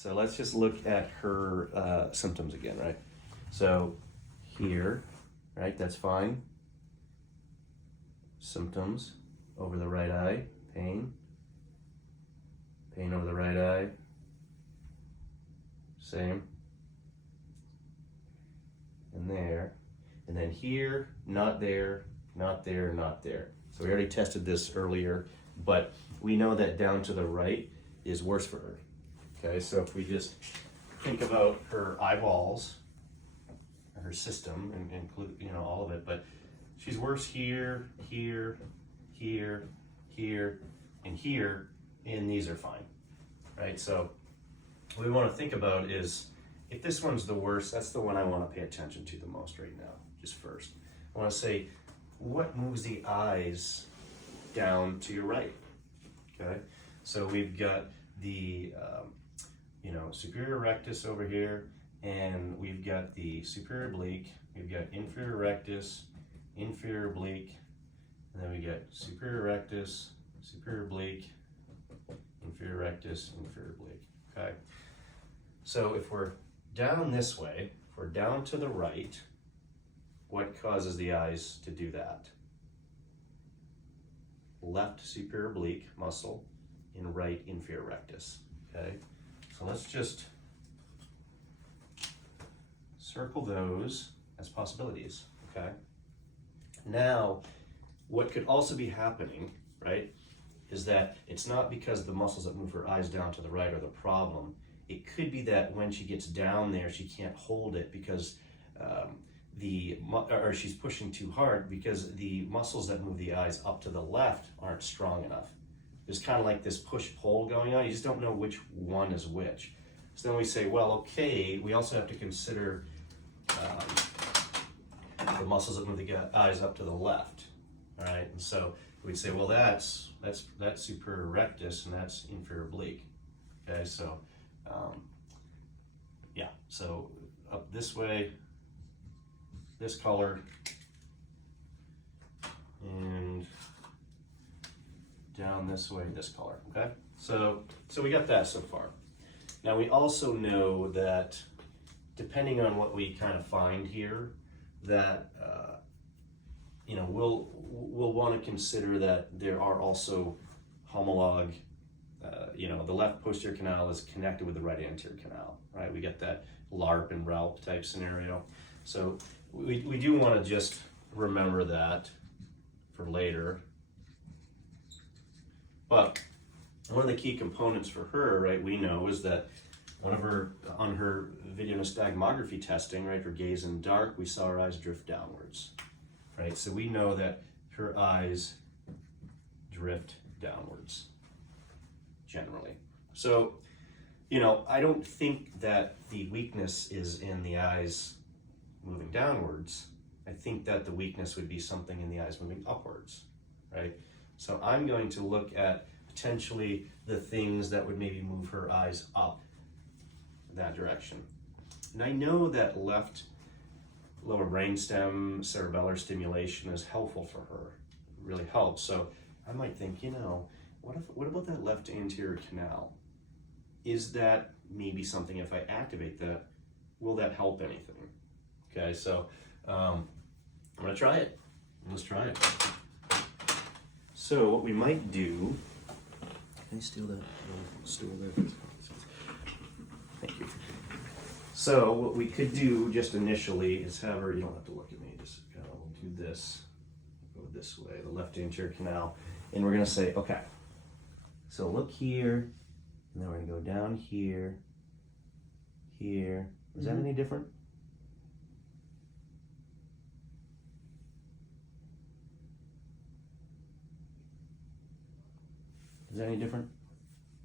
So let's just look at her symptoms again, right? So here, right, that's fine. Symptoms over the right eye, pain. Pain over the right eye, same. And there. And then here, not there, not there, not there. So we already tested this earlier, but we know that down to the right is worse for her. Okay, so if we just think about her eyeballs, her system, and include, you know, all of it, but she's worse here, here, here, here, and here, and these are fine, right? So what we want to think about is, if this one's the worst, that's the one I want to pay attention to the most right now, just first. I want to say, what moves the eyes down to your right, okay? So we've got the, superior rectus over here, and we've got the superior oblique, we've got inferior rectus, inferior oblique, and then we get superior rectus, superior oblique, inferior rectus, inferior oblique, okay? So if we're down this way, if we're down to the right, what causes the eyes to do that? Left superior oblique muscle and right inferior rectus, okay? So let's just circle those as possibilities, okay? Now, what could also be happening, right, is that it's not because the muscles that move her eyes down to the right are the problem. It could be that when she gets down there, she can't hold it because she's pushing too hard because the muscles that move the eyes up to the left aren't strong enough. There's kind of like this push-pull going on. You just don't know which one is which. So then we say, well, okay, we also have to consider the muscles that move the eyes up to the left, all right? And so we'd say, well, that's superior rectus and that's inferior oblique, okay? So, yeah, so up this way, this color, and down this way, this color, okay? So we got that so far. Now we also know that depending on what we kind of find here, that we'll want to consider that there are also homolog. The left posterior canal is connected with the right anterior canal, right? We get that LARP and RALP type scenario. So we do want to just remember that for later. But one of the key components for her, right, we know is that on her video nystagmography testing, right, her gaze in dark, we saw her eyes drift downwards, right? So we know that her eyes drift downwards, generally. So, I don't think that the weakness is in the eyes moving downwards. I think that the weakness would be something in the eyes moving upwards, right? So I'm going to look at potentially the things that would maybe move her eyes up that direction. And I know that left lower brainstem cerebellar stimulation is helpful for her. It really helps. So I might think, what about that left anterior canal? Is that maybe something, if I activate that, will that help anything? Okay, so I'm gonna try it. Let's try it. So what we might do, can I steal that stool there? Thank you. So what we could do just initially is have her, you don't have to look at me, just kind of do this, go this way, the left anterior canal, and we're gonna say, okay, so look here, and then we're gonna go down here, here. Is that any different? Is that any different?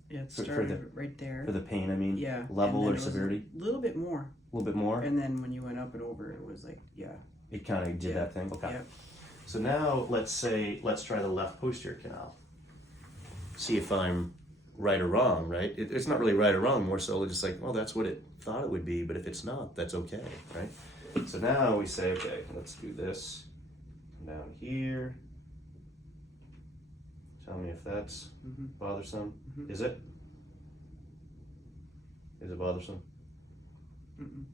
Yeah, it started right there. For the pain, I mean? Yeah. Level or severity? A little bit more. A little bit more? And then when you went up and over, it was like, yeah. It kind of did that thing? Okay. Yeah. So now let's try the left posterior canal. See if I'm right or wrong, right? It's not really right or wrong, more so just like, well, that's what it thought it would be, but if it's not, that's okay, right? So now we say, okay, let's do this. Come down here. Tell me if that's bothersome. Is it? Is it bothersome? Mm-mm.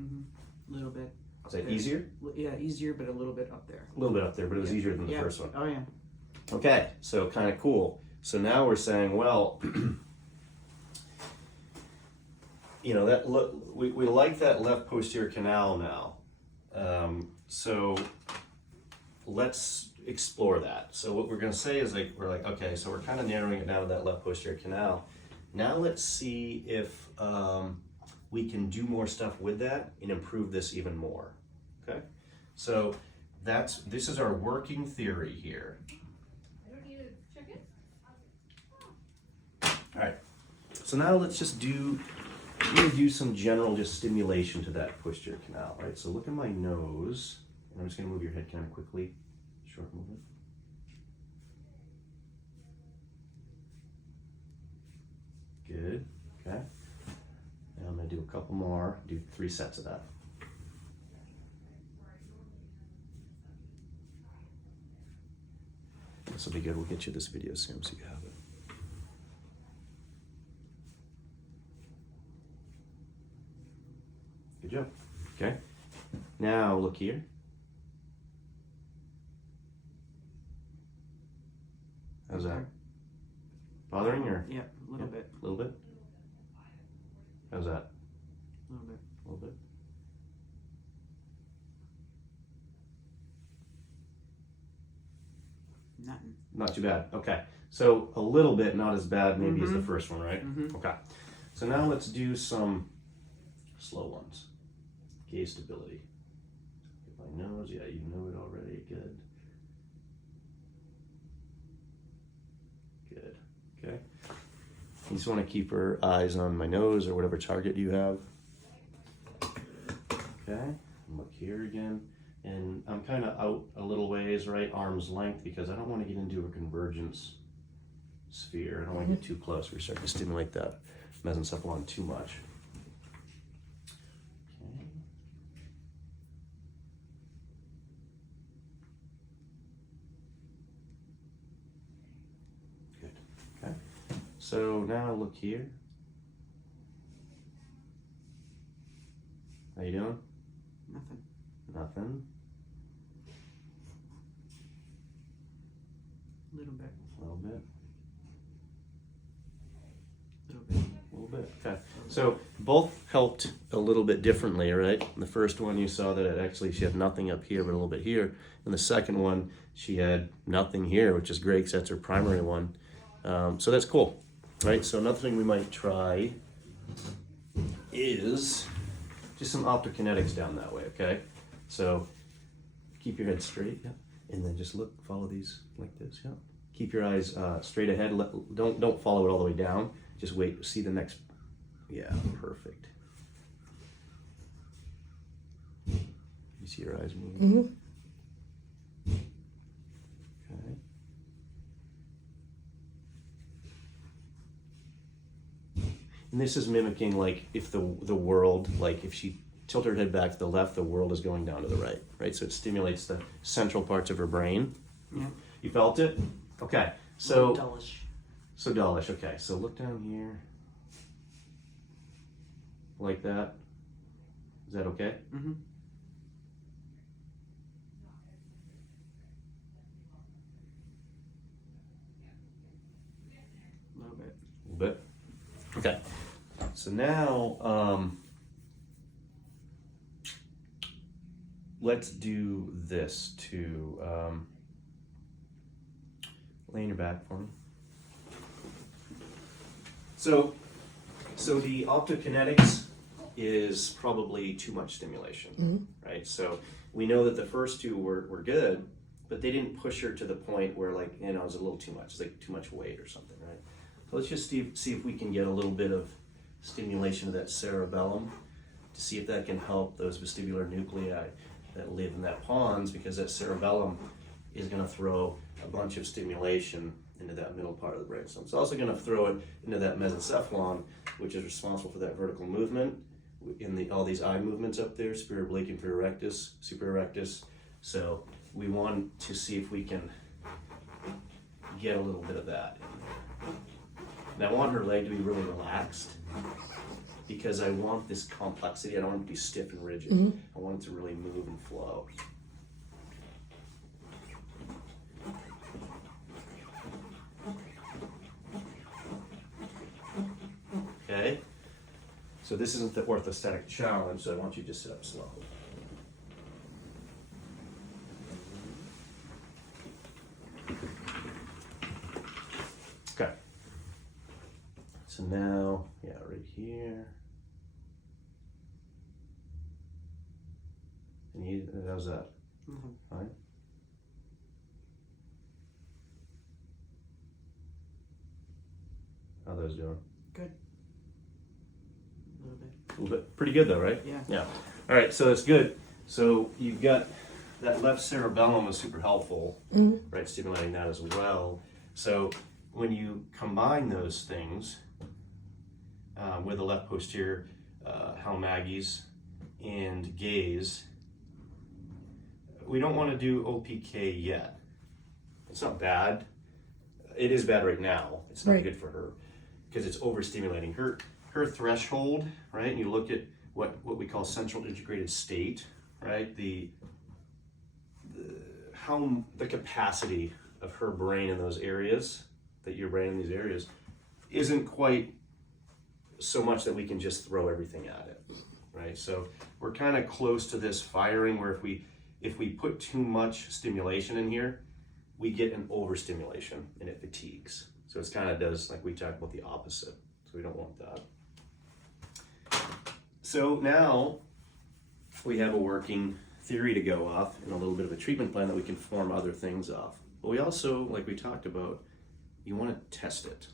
Mm-hmm. A little bit. Is that easier? Yeah, easier, but a little bit up there. A little bit up there, but it was easier than the first one. Oh, yeah. Okay, so kind of cool. So now we're saying, well, you know, that we like that left posterior canal now. So let's explore that. So what we're going to say is we're like, okay, so we're kind of narrowing it down to that left posterior canal. Now let's see if we can do more stuff with that and improve this even more. Okay, so this is our working theory here. All right, so now let's just do some general just stimulation to that posterior canal, right? So look at my nose, and I'm just gonna move your head kind of quickly, short movement. Good, okay. And I'm gonna do a couple more, do 3 sets of that. This will be good, we'll get you this video soon so you have it. Good job. Okay. Now look here. How's that? Bothering or? Yeah, a little bit. A little bit? How's that? A little bit. A little bit. Nothing. Not too bad. Okay. So a little bit, not as bad maybe as the first one, right? Mm-hmm. Okay. So now let's do some slow ones. Gaze stability. Get my nose. Yeah, you know it already. Good. Good. Okay. You just want to keep your eyes on my nose or whatever target you have. Okay. Look here again. And I'm kind of out a little ways, right? Arm's length, because I don't want to get into a convergence sphere. I don't want to get too close. We start to stimulate that mesencephalon too much. Okay. Good. Okay. So now look here. How you doing? Nothing. Nothing. A little bit. A little bit. A little bit. A little bit. Okay. So both helped a little bit differently, right? The first one you saw that she had nothing up here but a little bit here. And the second one, she had nothing here, which is great because that's her primary one. So that's cool, right? So another thing we might try is just some optokinetics down that way, okay? So keep your head straight, yeah. And then just look, follow these like this, yeah. Keep your eyes straight ahead. Don't follow it all the way down. Just wait, see the next, yeah, perfect. You see your eyes moving? Mm-hmm. Okay. And this is mimicking like if the world, like if she tilted her head back to the left, the world is going down to the right, right? So it stimulates the central parts of her brain. Yeah. You felt it? Okay. So Dullish. So dullish. Okay. So look down here. Like that. Is that okay? Mm-hmm. A little bit. A little bit. Okay. So now, let's do this to lay on your back for me. So the optokinetics is probably too much stimulation, right? So we know that the first two were good, but they didn't push her to the point where like, you know, it was a little too much. It's like too much weight or something, right? So let's just see if we can get a little bit of stimulation of that cerebellum to see if that can help those vestibular nuclei that live in that pons, because that cerebellum is going to throw a bunch of stimulation into that middle part of the brain. So it's also going to throw it into that mesencephalon, which is responsible for that vertical movement in all these eye movements up there, superior oblique, inferior rectus, superior rectus. So we want to see if we can get a little bit of that in there. And I want her leg to be really relaxed because I want this complexity. I don't want it to be stiff and rigid. I want it to really move and flow. Okay, so this isn't the orthostatic challenge, so I want you to just sit up slow. Okay, so now, yeah, right here. And how's that? Nothing. Fine. How those doing? Good. A little bit. A little bit, pretty good though, right? Yeah. Yeah. All right, so that's good. So you've got that left cerebellum is super helpful, right? Stimulating that as well. So when you combine those things with the left posterior Halmagis and gaze, we don't want to do OPK yet. It's not bad. It is bad right now. It's not good for her because it's overstimulating her threshold, right? And you look at what we call central integrated state, right? The capacity of her brain in those areas, that your brain in these areas, isn't quite so much that we can just throw everything at it, right? So we're kind of close to this firing where if we put too much stimulation in here, we get an overstimulation and it fatigues. So it's kind of does, like we talked about, the opposite. So we don't want that. So now we have a working theory to go off and a little bit of a treatment plan that we can form other things off. But we also, like we talked about, you want to test it.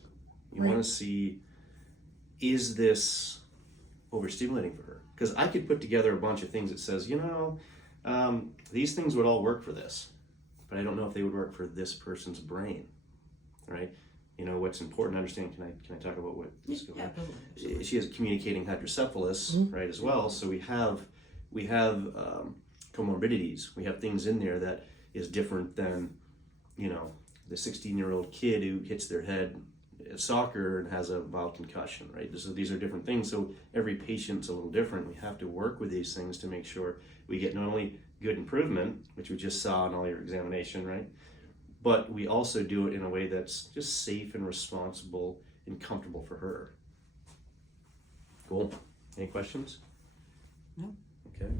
You want to see, is this overstimulating for her? Because I could put together a bunch of things that says, these things would all work for this, but I don't know if they would work for this person's brain, right? What's important to understand, can I talk about what is going on? Absolutely. She has communicating hydrocephalus, right, as well. So we have comorbidities. We have things in there that is different than, the 16-year-old kid who hits their head at soccer and has a mild concussion, right? So these are different things. So every patient's a little different. We have to work with these things to make sure we get not only good improvement, which we just saw in all your examination, right? But we also do it in a way that's just safe and responsible and comfortable for her. Cool. Any questions? No. Okay.